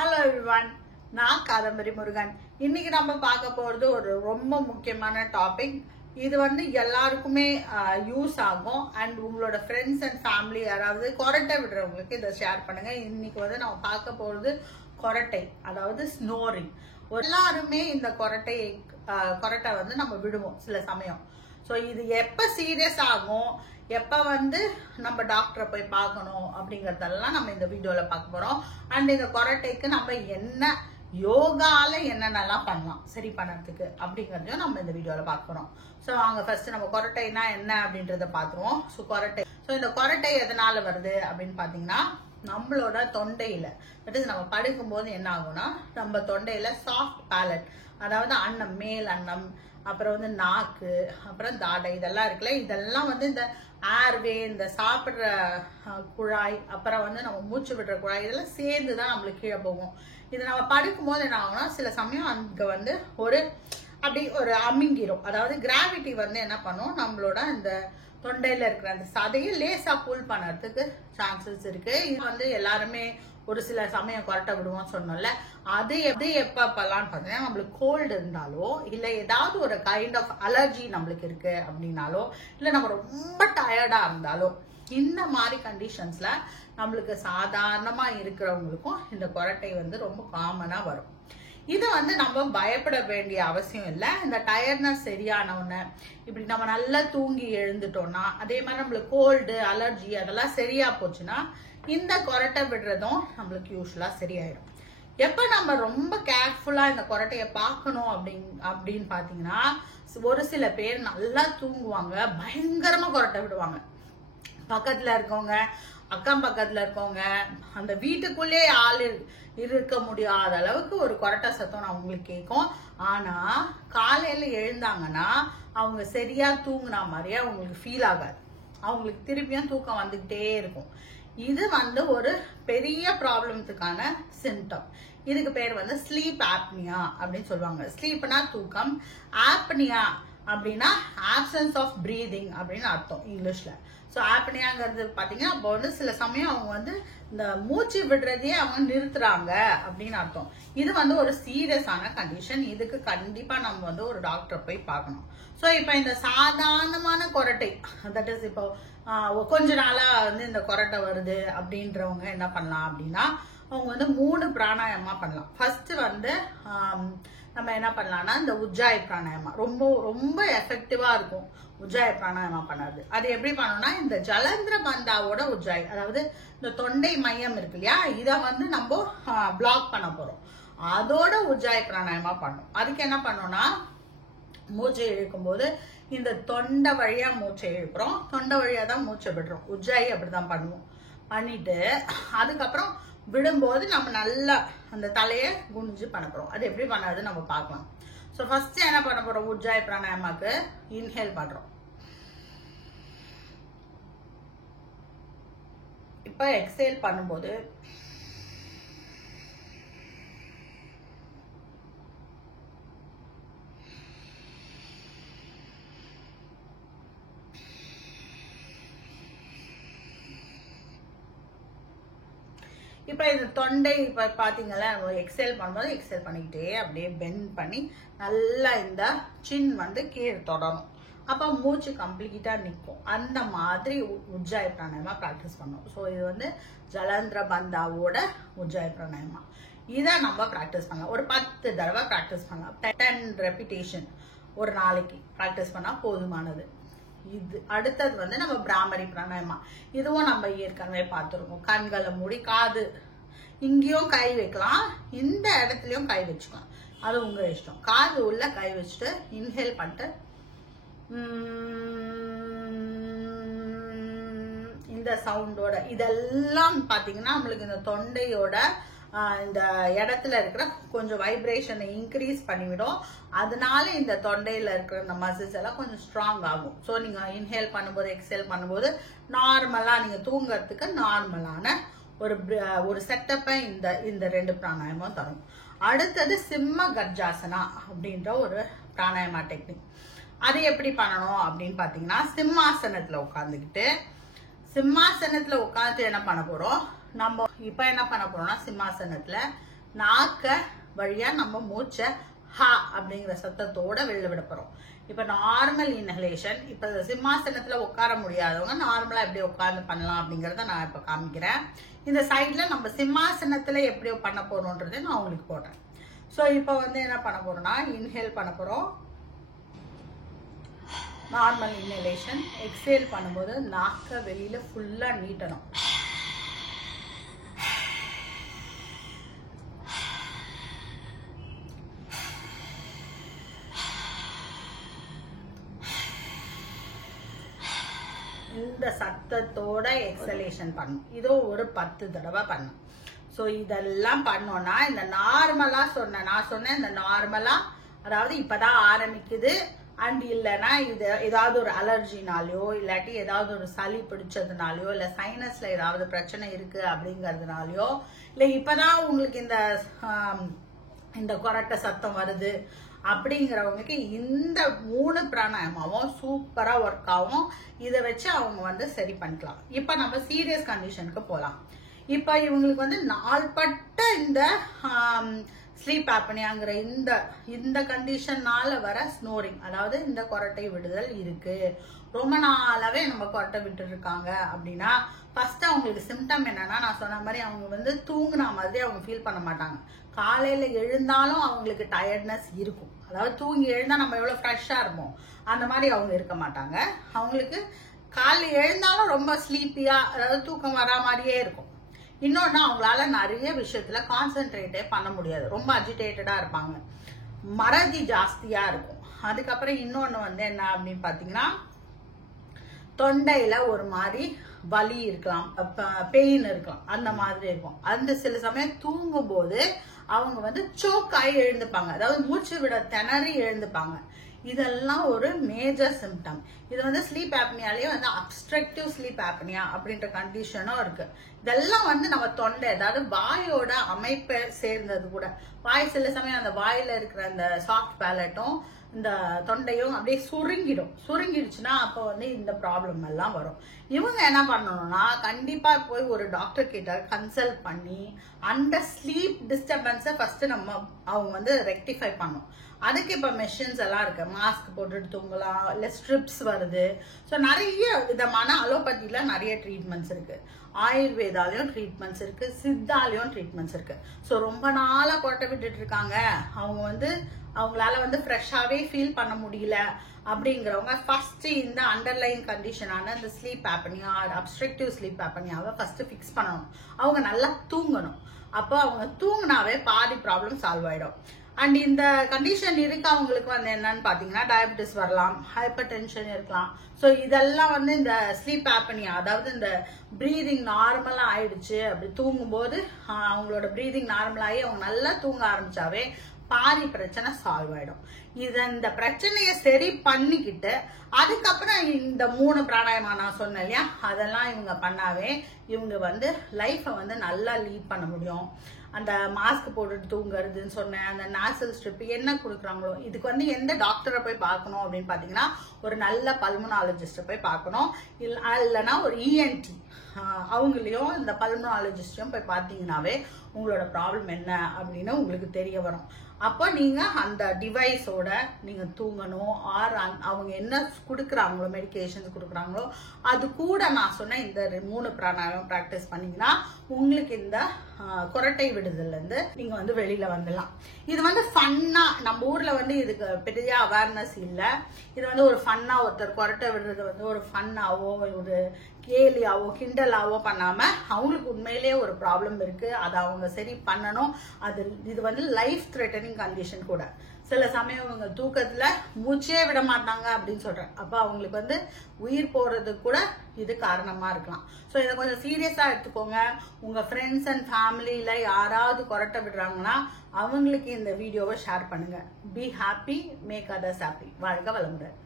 Hello everyone, நான் காதம்பரி முருகன். இன்னைக்கு நம்ம பார்க்க போறது ஒரு ரொம்ப முக்கியமான டாபிக். இது எல்லாருக்குமே யூஸ் ஆகும் அண்ட் உங்களோட ஃப்ரெண்ட்ஸ் அண்ட் ஃபேமிலி யாராவது கொரட்டை விடுறவங்களுக்கு இதை ஷேர் பண்ணுங்க. இன்னைக்கு நம்ம பார்க்க போறது கொரட்டை, அதாவது ஸ்னோரிங். எல்லாருமே இந்த கொரட்டை நம்ம விடுவோம் சில சமயம். ஸோ இது எப்ப சீரியஸ் ஆகும், எப்ப நம்ம டாக்டரை போய் பார்க்கணும் அப்படிங்கறதெல்லாம் நம்ம இந்த வீடியோல பார்க்க போறோம். அண்ட் இந்த கொரட்டைக்கு நம்ம என்ன யோகால என்னென்னலாம் பண்ணலாம் சரி பண்ணறதுக்கு அப்படிங்கறதையும் நம்ம இந்த வீடியோல பார்க்க போறோம். ஸோ அங்க ஃபர்ஸ்ட் நம்ம கொரட்டைனா என்ன அப்படின்றத பார்த்துருவோம். ஸோ இந்த கொரட்டை எதனால வருது அப்படின்னு பாத்தீங்கன்னா, நம்மளோட தொண்டையில, தட் இஸ் நம்ம படுக்கும் போது என்ன ஆகும்னா, நம்ம தொண்டையில சாஃப்ட் பேலட், அதாவது அன்னம், மேல் அன்னம், அப்புறம் நாக்கு, அப்புறம் தாடை, இதெல்லாம் இருக்குல்ல, இதெல்லாம் இந்த ஏர்வே, இந்த சாப்பிடுற குழாய், அப்புறம் நம்ம மூச்சு விடுற குழாய், இதெல்லாம் சேர்ந்துதான் நம்மளுக்கு கீழே போகும். இது நம்ம படுக்கும் போது என்ன ஆகும்னா, சில சமயம் அங்க ஒரு அப்படி ஒரு அமிங்கிரும். அதாவது கிராவிட்டி என்ன பண்ணும், நம்மளோட இந்த தொண்டையில இருக்கிற அந்த சதையை லேசா புல் பண்ணறதுக்கு சான்சஸ் இருக்கு. இது எல்லாருமே ஒரு சில சமயம் கொரட்டை விடுவோம் சொன்னோம்ல, அது எப்பப்பெல்லாம் பாத்தீங்கன்னா, நம்மளுக்கு கோல்டு இருந்தாலோ, இல்ல ஏதாவது ஒரு கைண்ட் ஆஃப் அலர்ஜி நம்மளுக்கு இருக்கு அப்படின்னாலோ, இல்ல நம்ம ரொம்ப டயர்டா இருந்தாலோ, இந்த மாதிரி கண்டிஷன்ஸ்ல நம்மளுக்கு சாதாரணமா இருக்கிறவங்களுக்கும் இந்த கொரட்டை ரொம்ப காமனா வரும். இது நம்ம பயப்பட வேண்டிய அவசியம் இல்லை. இந்த டயர்ட்னஸ் சரியானவன, இப்படி நம்ம நல்லா தூங்கி எழுந்துட்டோம்னா, அதே மாதிரி நம்மளுக்கு கோல்டு, அலர்ஜி அதெல்லாம் சரியா போச்சுன்னா, இந்த கொரட்டை விடுறதும் நம்மளுக்கு யூஸ்வலா சரியாயிடும். எப்ப நம்ம ரொம்ப கேர்ஃபுல்லா இந்த கொரட்டைய பார்க்கணும் அப்படின்னு பாத்தீங்கன்னா, ஒரு சில பேர் நல்லா தூங்குவாங்க, பயங்கரமா கொரட்டை விடுவாங்க. பக்கத்துல இருக்கவங்க, அக்கம் பக்கத்துல இருக்கவங்க, அந்த வீட்டுக்குள்ளே ஆள் இருக்க முடியாத அளவுக்கு ஒரு கொரட்டை சத்தம் அவங்களுக்கு கேட்கும். ஆனா காலையில எழுந்தாங்கன்னா அவங்க சரியா தூங்குன மாதிரியே அவங்களுக்கு ஃபீல் ஆகாது. அவங்களுக்கு திருப்பியும் தூக்கம் வந்துகிட்டே இருக்கும். இது ஒரு பெரிய ப்ராப்ளத்துக்கான சிம்டம். இதுக்கு பேர் ஸ்லீப் ஆப்னியா அப்படின்னு சொல்லுவாங்க. ஸ்லீப்னா தூக்கம், ஆப்னியா அப்படின்னா ஆப்சன்ஸ் ஆஃப் பிரீதிங் அப்படின்னு அர்த்தம் இங்கிலீஷ்ல. ஸோ ஆப்னியாங்கிறது பாத்தீங்கன்னா, அப்போ சில சமயம் அவங்க இந்த மூச்சு விடுறதையே அவங்க நிறுத்துறாங்க அப்படின்னு அர்த்தம். இது ஒரு சீரியஸான கண்டிஷன். இதுக்கு கண்டிப்பா நம்ம ஒரு டாக்டரை போய் பார்க்கணும். ஸோ இப்போ இந்த சாதாரணமான கொரட்டை, தட் இஸ் இப்போ கொஞ்ச நாளா இந்த கொரட்டை வருது அப்படின்றவங்க என்ன பண்ணலாம் அப்படின்னா, அவங்க 3 பிராணாயாமா பண்ணலாம். ஃபர்ஸ்ட் நம்ம என்ன பண்ணலாம்னா, இந்த உஜ்ஜாய் பிராணாயாமா ரொம்ப ரொம்ப எஃபெக்டிவா இருக்கும். உஜ்ஜாய் பிராணாயாமா பண்ணாது. அது எப்படி பண்ணணும்னா, இந்த ஜலந்திர பந்தாவோட உஜ்ஜாய், அதாவது இந்த தொண்டை மையம் இருக்கு இல்லையா, இதை நம்ம பிளாக் பண்ண போறோம். அதோட உஜ்ஜாய் பிராணாயாமா பண்ணணும். அதுக்கு என்ன பண்ணோம்னா, மூச்சை இழுக்கும் போது இந்த தொண்டை வழியா மூச்சை இழுக்கிறோம், தொண்டை வழியா தான் மூச்சை விடுறோம். உஜ்ஜாய் அப்படிதான் பண்ணுவோம். பண்ணிட்டு அதுக்கப்புறம் விடும்போது நம்ம நல்லா அந்த தலையை குனிஞ்சு பண்ண போறோம். அது எப்படி பண்ணாது நம்ம பார்க்கலாம். ஸோ ஃபர்ஸ்ட் என்ன பண்ண போறோம், உஜ்ஜாய் பிராணாயாமாக்கு இன்ஹேல் பண்றோம். இப்ப எக்ஸேல் பண்ணும்போது இப்ப இந்த தொண்டை இப்ப பாத்தீங்களா, எக்ஸேல் பண்ணும்போது எக்ஸேல் பண்ணிக்கிட்டே அப்படியே பெண்ட் பண்ணி நல்லா இந்த சின் கீழே தொடரும். அப்ப மூச்சு கம்ப்ளீட்டா நிற்கும். அந்த மாதிரி உஜ்ஜாய் பிராணாயாமா பிராக்டிஸ் பண்ணும். ஸோ இது ஜலந்திர பந்தாவோட உஜ்ஜாய் பிராணாயாமா. இதை நம்ம பிராக்டிஸ் பண்ணலாம். ஒரு 10 தடவை பிராக்டிஸ் பண்ணலாம். 10 ரெபிடேஷன் ஒரு நாளைக்கு பிராக்டிஸ் பண்ணா போதுமானது. இது அடுத்தது நம்ம பிராமரி பிராணாயாமா. இதுவும் நம்ம ஏற்கனவே பார்த்துருக்கோம். கண்களை மூடி, காது இங்கேயும் கை வைக்கலாம், இந்த இடத்துலயும் கை வச்சுக்கலாம், அது உங்க இஷ்டம். காது உள்ள கை வச்சுட்டு இன்ஹேல் பண்ணிட்டு இந்த சவுண்டோட, இதெல்லாம் பாத்தீங்கன்னா நம்மளுக்கு இந்த தொண்டையோட இந்த இடத்துல இருக்கிற கொஞ்சம் வைப்ரேஷனை இன்க்ரீஸ் பண்ணிவிடும். அதனால இந்த தொண்டையில இருக்கிற இந்த மசில்ஸ் எல்லாம் கொஞ்சம் ஸ்ட்ராங் ஆகும். ஸோ நீங்க இன்ஹேல் பண்ணும்போது, எக்ஸேல் பண்ணும்போது நார்மலா நீங்க தூங்குறதுக்கு நார்மலான ஒரு செட்டப்பை இந்த 2 பிராணாயாமம் தரும். அடுத்தது சிம்ம கர்ஜாசனா அப்படின்ற ஒரு பிராணாயாமா டெக்னிக். அது எப்படி பண்ணணும் அப்படின்னு பாத்தீங்கன்னா, சிம்மாசனத்துல உட்காந்துக்கிட்டு என்ன பண்ண போறோம், நம்ம இப்ப என்ன பண்ண போறோம்னா சிம்மாசனத்துல நாக்க வழியா நம்ம மூச்சை ஹா அப்படிங்கிற சத்தத்தோட வெளில விட போறோம். இப்ப நார்மல் இன்ஹலேஷன், இப்ப சிம்மாசனத்துல உட்கார முடியாதவங்க நார்மலா எப்படி உட்கார்ந்து பண்ணலாம் அப்படிங்கறத நான் இப்ப காமிக்கிறேன். இந்த சைட்ல நம்ம சிம்மாசனத்துல எப்படி பண்ண போறோம்ன்றதை நான் உங்களுக்கு போடுறேன். சோ இப்ப வந்து என்ன பண்ண போறோம்னா, இன்ஹேல் பண்ண போறோம். Normal inhalation. எக்ஸேல் பண்ணும்போது நாக்க வெளியில ஃபுல்லா நீட்டணும். இந்த சத்தத்தோட எக்ஸலேஷன் பண்ணும். இதோ ஒரு 10 தடவை பண்ணும். ஸோ இதெல்லாம் பண்ணோம்னா இந்த நார்மலா நான் சொன்னேன் இந்த நார்மலா, அதாவது இப்பதான் ஆரம்பிக்குது அண்ட் இல்லைன்னா இது ஏதாவது ஒரு அலர்ஜினாலயோ இல்லாட்டி ஏதாவது ஒரு சளி பிடிச்சதுனாலயோ இல்ல சைனஸ்ல ஏதாவது பிரச்சனை இருக்கு அப்படிங்கறதுனாலயோ இல்ல இப்பதான் உங்களுக்கு இந்த கொரட்டை சத்தம் வருது அப்படிங்கிறவங்களுக்கு இந்த 3 பிராணாயாமாவும் சூப்பரா ஒர்க் ஆகும். இதை வச்சு அவங்க வந்து சரி பண்ணிக்கலாம். இப்ப நம்ம சீரியஸ் கண்டிஷனுக்கு போலாம். இப்ப இவங்களுக்கு வந்து நாள்பட்ட இந்த ஸ்லீப் ஆப்னியாங்கிற இந்த கண்டிஷன்னால வர ஸ்னோரிங், அதாவது இந்த கொரட்டை விடுதல் இருக்கு. ரொம்ப நாளாவே நம்ம கொரட்டை விட்டு இருக்காங்க அப்படின்னா ஃபர்ஸ்ட் அவங்களுக்கு சிம்டம் என்னன்னா, நான் சொன்ன மாதிரி அவங்க வந்து தூங்குன மாதிரி அவங்க ஃபீல் பண்ண மாட்டாங்க. காலையில எழுந்தாலும் அவங்களுக்கு டயர்ட்னஸ் இருக்கும். அதாவது தூங்கி எழுந்தா நம்ம எவ்வளவு ஃப்ரெஷ்ஷா இருப்போம் அந்த மாதிரி அவங்க இருக்க மாட்டாங்க. அவங்களுக்கு காலையில எழுந்தாலும் ரொம்ப ஸ்லீப்பியா, அதாவது தூக்கம் வரா மாதிரியே இருக்கும். இன்னொன்னு, அவங்களால நிறைய விஷயத்துல கான்சென்ட்ரேட்டே பண்ண முடியாது. ரொம்ப அஜிடேட்டடா இருப்பாங்க. மறதி ஜாஸ்தியா இருக்கும். அதுக்கப்புறம் இன்னொன்னு வந்து என்ன அப்படின்னு பாத்தீங்கன்னா, தொண்டையில ஒரு மாதிரி வலி இருக்கலாம், பெயின் இருக்கலாம், அந்த மாதிரி இருக்கும். அந்த சில சமயம் தூங்கும் போது அவங்க வந்து சோக்காய் எழுந்துப்பாங்க, அதாவது மூச்சு விட திணறி எழுந்துப்பாங்க. இதெல்லாம் ஒரு மேஜர் சிம்டம். இது வந்து ஸ்லீப் ஆப்னியாலேயே வந்து அப்ஸ்ட்ரக்டிவ் ஸ்லீப் ஆப்னியா அப்படின்ற கண்டிஷனும் இருக்கு. இதெல்லாம் வந்து நம்ம தொண்டை, அதாவது வாயோட அமைப்பை சேர்ந்தது கூட. வாய் சில சமயம் அந்த வாயில இருக்கிற அந்த சாஃப்ட் பேலட்டும் இந்த தொண்டையும் அப்படியே சுருங்கிடுச்சுன்னா அப்ப வந்து இந்த ப்ராப்ளம் எல்லாம் வரும். இவங்க என்ன பண்ணணும்னா, கண்டிப்பா போய் ஒரு டாக்டர் கிட்ட கன்சல்ட் பண்ணி அந்த ஸ்லீப் டிஸ்டர்பன்ஸை ஃபர்ஸ்ட் அவங்க வந்து ரெக்டிஃபை பண்ணும். அதுக்கு இப்ப மெஷின்ஸ் எல்லாம் இருக்கு. மாஸ்க் போட்டுட்டு தூங்கலாம், இல்ல ஸ்ட்ரிப்ஸ் வருது. ஸோ நிறைய விதமான அலோபதியில நிறைய ட்ரீட்மெண்ட்ஸ் இருக்கு. ஆயுர்வேதாலையும் ட்ரீட்மெண்ட்ஸ் இருக்கு, சித்தாலையும் ட்ரீட்மெண்ட்ஸ் இருக்கு. ஸோ ரொம்ப நாளா கொட்டை விட்டுட்டு இருக்காங்க, அவங்க வந்து அவங்களால வந்து ஃப்ரெஷ்ஷாவே ஃபீல் பண்ண முடியல அப்படிங்கிறவங்க ஃபர்ஸ்ட் இந்த அண்டர்லைன் கண்டிஷனான இந்த ஸ்லீப் ஆப்னியா, அப்ஸ்ட்ரக்டிவ் ஸ்லீப் ஆப்னியாவை ஃபர்ஸ்ட் ஃபிக்ஸ் பண்ணணும். அவங்க நல்லா தூங்கணும். அப்போ அவங்க தூங்கினாவே பாதி ப்ராப்ளம் சால்வ் ஆயிடும். அண்ட் இந்த கண்டிஷன் இருக்கு அவங்களுக்கு வந்து என்னன்னு பாத்தீங்கன்னா, டயபிட்டிஸ் வரலாம், ஹைப்பர் டென்ஷன் இருக்கலாம். ஸோ இதெல்லாம் வந்து இந்த ஸ்லீப் ஆப்னியா, அதாவது இந்த பிரீதிங் நார்மலா ஆயிடுச்சு அப்படி தூங்கும்போது அவங்களோட பிரீதிங் நார்மலாகி அவங்க நல்லா தூங்க ஆரம்பிச்சாவே பாதி பிரச்சனை சால்வ் ஆயிடும். இந்த பிரச்சனையை சரி பண்ணிக்கிட்டு அதுக்கப்புறம் இந்த 3 பிராணாயமா நான் சொன்னேன் இல்லையா, அதெல்லாம் இவங்க பண்ணாவே இவங்க வந்து லைஃபை வந்து நல்லா லீட் பண்ண முடியும். அந்த மாஸ்க் போட்டுட்டு தூங்குறதுன்னு சொன்னேன், அந்த நாசல் ஸ்ட்ரிப் என்ன கொடுக்குறாங்களோ, இதுக்கு வந்து எந்த டாக்டரை போய் பார்க்கணும் அப்படின்னு பாத்தீங்கன்னா, ஒரு நல்ல பல்மனாலஜிஸ்ட போய் பார்க்கணும். இல்லைன்னா ஒரு இஎன்டி அவங்களையும் இந்த பல்மனாலஜிஸ்டையும் போய் பார்த்தீங்கன்னாவே உங்களோட ப்ராப்ளம் என்ன அப்படின்னு உங்களுக்கு தெரிய வரும். அப்போ நீங்க அந்த டிவைஸோட நீங்க தூங்கணும். ஆர் அவங்க என்ன கொடுக்குறாங்களோ, மெடிகேஷன்ஸ் கொடுக்குறாங்களோ அது கூட நான் சொன்ன இந்த 3 பிராணாயாமம் பிராக்டிஸ் பண்ணீங்கன்னா உங்களுக்கு இந்த கொரட்டை விடுதல்ல இருந்து நீங்க வந்து வெளியில வந்துடலாம். இது வந்து ஃபன்னா, நம்ம ஊர்ல வந்து இதுக்கு பெரிய அவேர்னஸ் இல்ல. இது வந்து ஒரு ஃபன்னா, ஒருத்தர் கொரட்டை விடுறது வந்து ஒரு ஃபன்னாவோ ஒரு கேலியாவோ கிண்டலாவோ பண்ணாம அவங்களுக்கு உண்மையிலேயே ஒரு ப்ராப்ளம் இருக்கு, அதை அவங்க சரி பண்ணணும். இது வந்து லைஃப் த்ரெட்டனிங் கண்டிஷன் கூட. சில சமயம் அவங்க தூக்கத்துல மூச்சே விட மாட்டாங்க அப்படின்னு சொல்றேன். அப்ப அவங்களுக்கு வந்து உயிர் போறதுக்கு கூட இது காரணமா இருக்கலாம். ஸோ இதை கொஞ்சம் சீரியஸா எடுத்துக்கோங்க. உங்க ஃப்ரெண்ட்ஸ் அண்ட் ஃபேமிலியில யாராவது கொரட்டை விடுறாங்கன்னா அவங்களுக்கு இந்த வீடியோவை ஷேர் பண்ணுங்க. Be happy, make others happy. வாழ்க வளமுடன்.